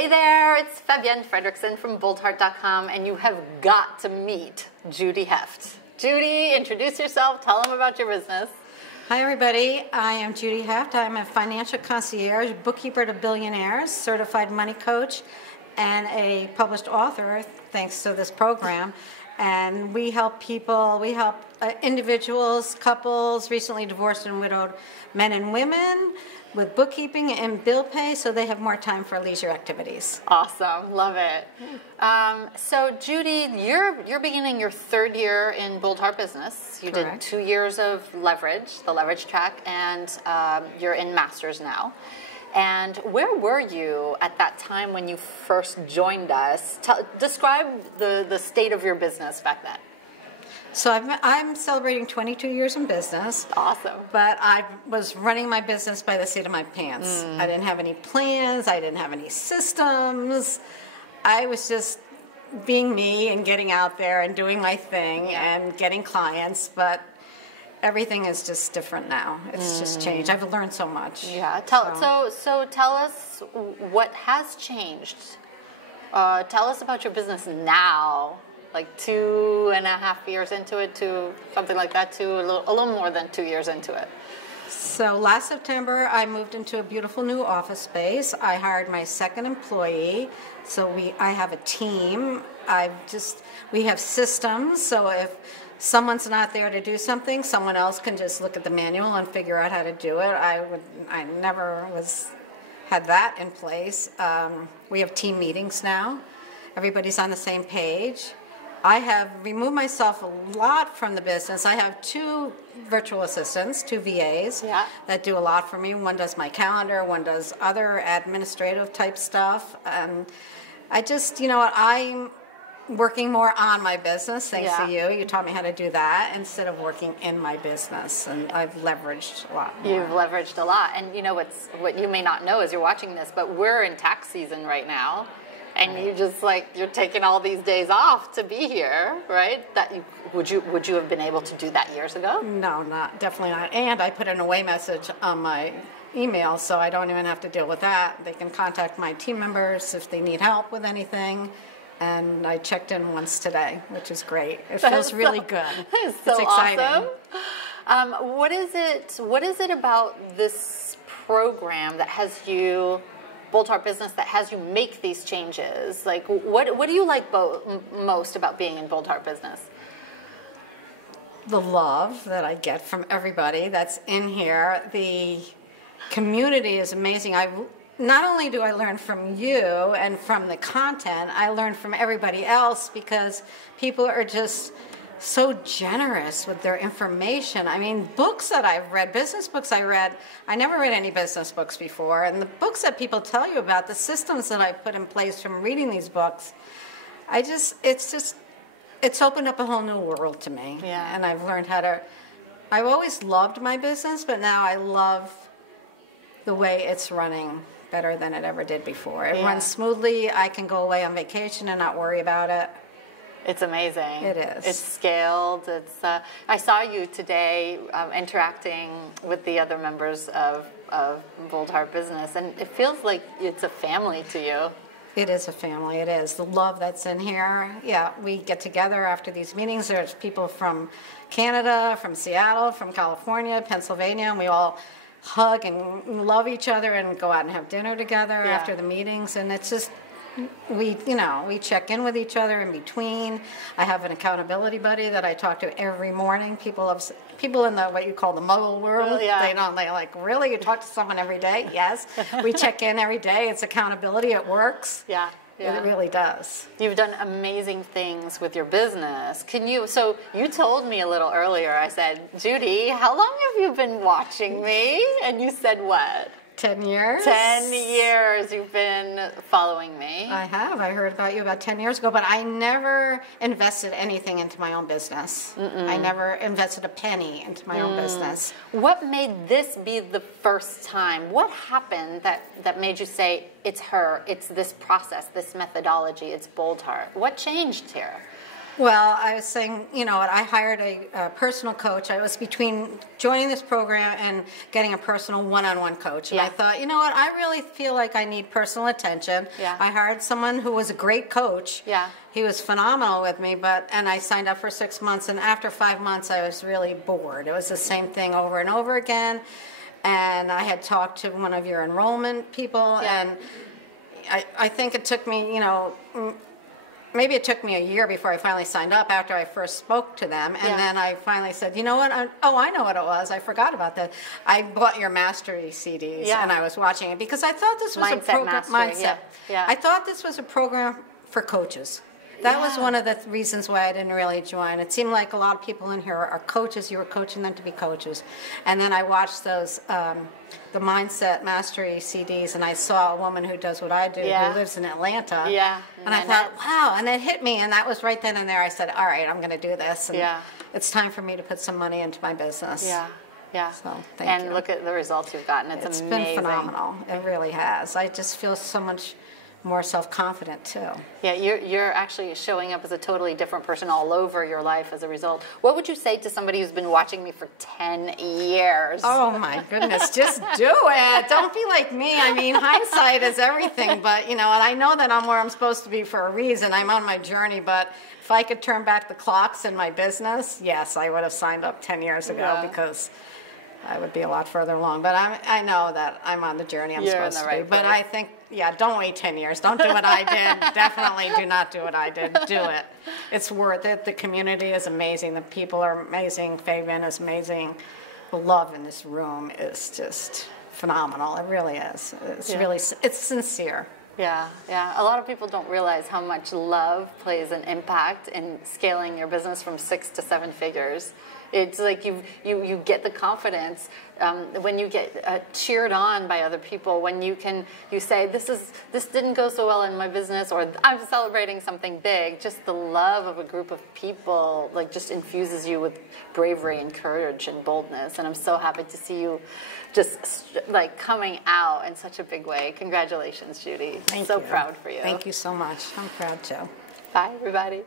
Hey there, it's Fabienne Fredrickson from BoldHeart.com, and you have got to meet Judy Heft. Judy, introduce yourself, tell them about your business. Hi everybody, I am Judy Heft. I'm a financial concierge, bookkeeper to billionaires, certified money coach, and a published author thanks to this program. And we help individuals, couples, recently divorced and widowed men and women with bookkeeping and bill pay so they have more time for leisure activities. Awesome, love it. So Judy, you're beginning your third year in Bold Heart Business. You Correct. did 2 years of leverage, the leverage track, and you're in Masters now. And where were you at that time when you first joined us? Describe the state of your business back then. So I'm celebrating 22 years in business. Awesome. But I was running my business by the seat of my pants. I didn't have any plans. I didn't have any systems. I was just being me and getting out there and doing my thing and getting clients. But everything is just different now. It's just changed. I've learned so much. Yeah. So tell us what has changed. Tell us about your business now. Like 2.5 years into it, to something like that, to a little more than 2 years into it. So last September, I moved into a beautiful new office space. I hired my second employee. So I have a team. We have systems. So if someone's not there to do something, someone else can just look at the manual and figure out how to do it. I never had that in place. We have team meetings now. Everybody's on the same page. I have removed myself a lot from the business. I have 2 virtual assistants, 2 VAs that do a lot for me. One does my calendar, one does other administrative type stuff. I just, I'm working more on my business thanks to you. You taught me how to do that instead of working in my business, and I've leveraged a lot more. You've leveraged a lot, and what you may not know as you're watching this, but we're in tax season right now. And you're taking all these days off to be here, right? Would you have been able to do that years ago? No, definitely not. And I put an away message on my email, so I don't even have to deal with that. They can contact my team members if they need help with anything. And I checked in once today, which is great. It feels really good. It's so exciting. Awesome. What is it about this program that has you, Bold Heart Business, that has you make these changes? Like, what do you like most about being in Bold Heart Business? The love that I get from everybody that's in here. The community is amazing. Not only do I learn from you and from the content, I learn from everybody else because people are just so generous with their information. I mean, books that I've read, business books I read, I never read any business books before, and the books that people tell you about, the systems that I put in place from reading these books, it's opened up a whole new world to me. Yeah. And I've learned I've always loved my business, but now I love the way it's running better than it ever did before. It runs smoothly. I can go away on vacation and not worry about it. It's amazing. It is. It's scaled. I saw you today interacting with the other members of Bold Heart Business, and it feels like it's a family to you. It is a family. It is. The love that's in here. Yeah, we get together after these meetings. There's people from Canada, from Seattle, from California, Pennsylvania, and we all hug and love each other and go out and have dinner together after the meetings, and it's just we check in with each other in between. I have an accountability buddy that I talk to every morning. People in the what you call the muggle world, they're like, really? You talk to someone every day? Yes. We check in every day. It's accountability. It works. Yeah. It really does. You've done amazing things with your business. So you told me a little earlier, I said, Judy, how long have you been watching me? And you said what? 10 years. 10 years you've been following me. I have. I heard about you about 10 years ago, but I never invested anything into my own business. I never invested a penny into my own business. What made this be the first time? What happened that made you say, it's her, it's this process, this methodology, it's Bold Heart? What changed here? Well, I was saying, you know, I hired a personal coach. I was between joining this program and getting a personal one-on-one coach. And I thought, you know what, I really feel like I need personal attention. Yeah. I hired someone who was a great coach. Yeah. He was phenomenal with me, and I signed up for 6 months, and after 5 months I was really bored. It was the same thing over and over again. And I had talked to one of your enrollment people, and I think it took me, you know, maybe it took me a year before I finally signed up after I first spoke to them. And then I finally said, you know what? I know what it was. I forgot about that. I bought your Mastery CDs, and I was watching it because I thought this was a program. Mindset. Yeah. I thought this was a program for coaches. That was one of the reasons why I didn't really join. It seemed like a lot of people in here are coaches. You were coaching them to be coaches. And then I watched those, the Mindset Mastery CDs, and I saw a woman who does what I do, who lives in Atlanta. Yeah. And I thought, wow, and it hit me, and that was right then and there. I said, all right, I'm going to do this. And it's time for me to put some money into my business. Yeah. Yeah. So thank you. And look at the results you've gotten. It's amazing. Been phenomenal. It really has. I just feel so much more self-confident too. Yeah, you're actually showing up as a totally different person all over your life as a result. What would you say to somebody who's been watching me for 10 years? Oh my goodness, just do it. Don't be like me. I mean, hindsight is everything, but you know, and I know that I'm where I'm supposed to be for a reason. I'm on my journey, but if I could turn back the clocks in my business, yes, I would have signed up 10 years ago because I would be a lot further along. But I know that I'm on the journey I'm supposed to be. But I think, don't wait 10 years. Don't do what I did. Definitely do not do what I did. Do it. It's worth it. The community is amazing. The people are amazing. Fabian is amazing. The love in this room is just phenomenal. It really is. It's really, it's sincere. Yeah. A lot of people don't realize how much love plays an impact in scaling your business from 6 to 7 figures. It's like you get the confidence when you get cheered on by other people, when you say this didn't go so well in my business, or I'm celebrating something big. Just the love of a group of people like just infuses you with bravery and courage and boldness. And I'm so happy to see you just like coming out in such a big way. Congratulations, Judy. Thank you. So proud for you. Thank you so much. I'm proud too. Bye, everybody.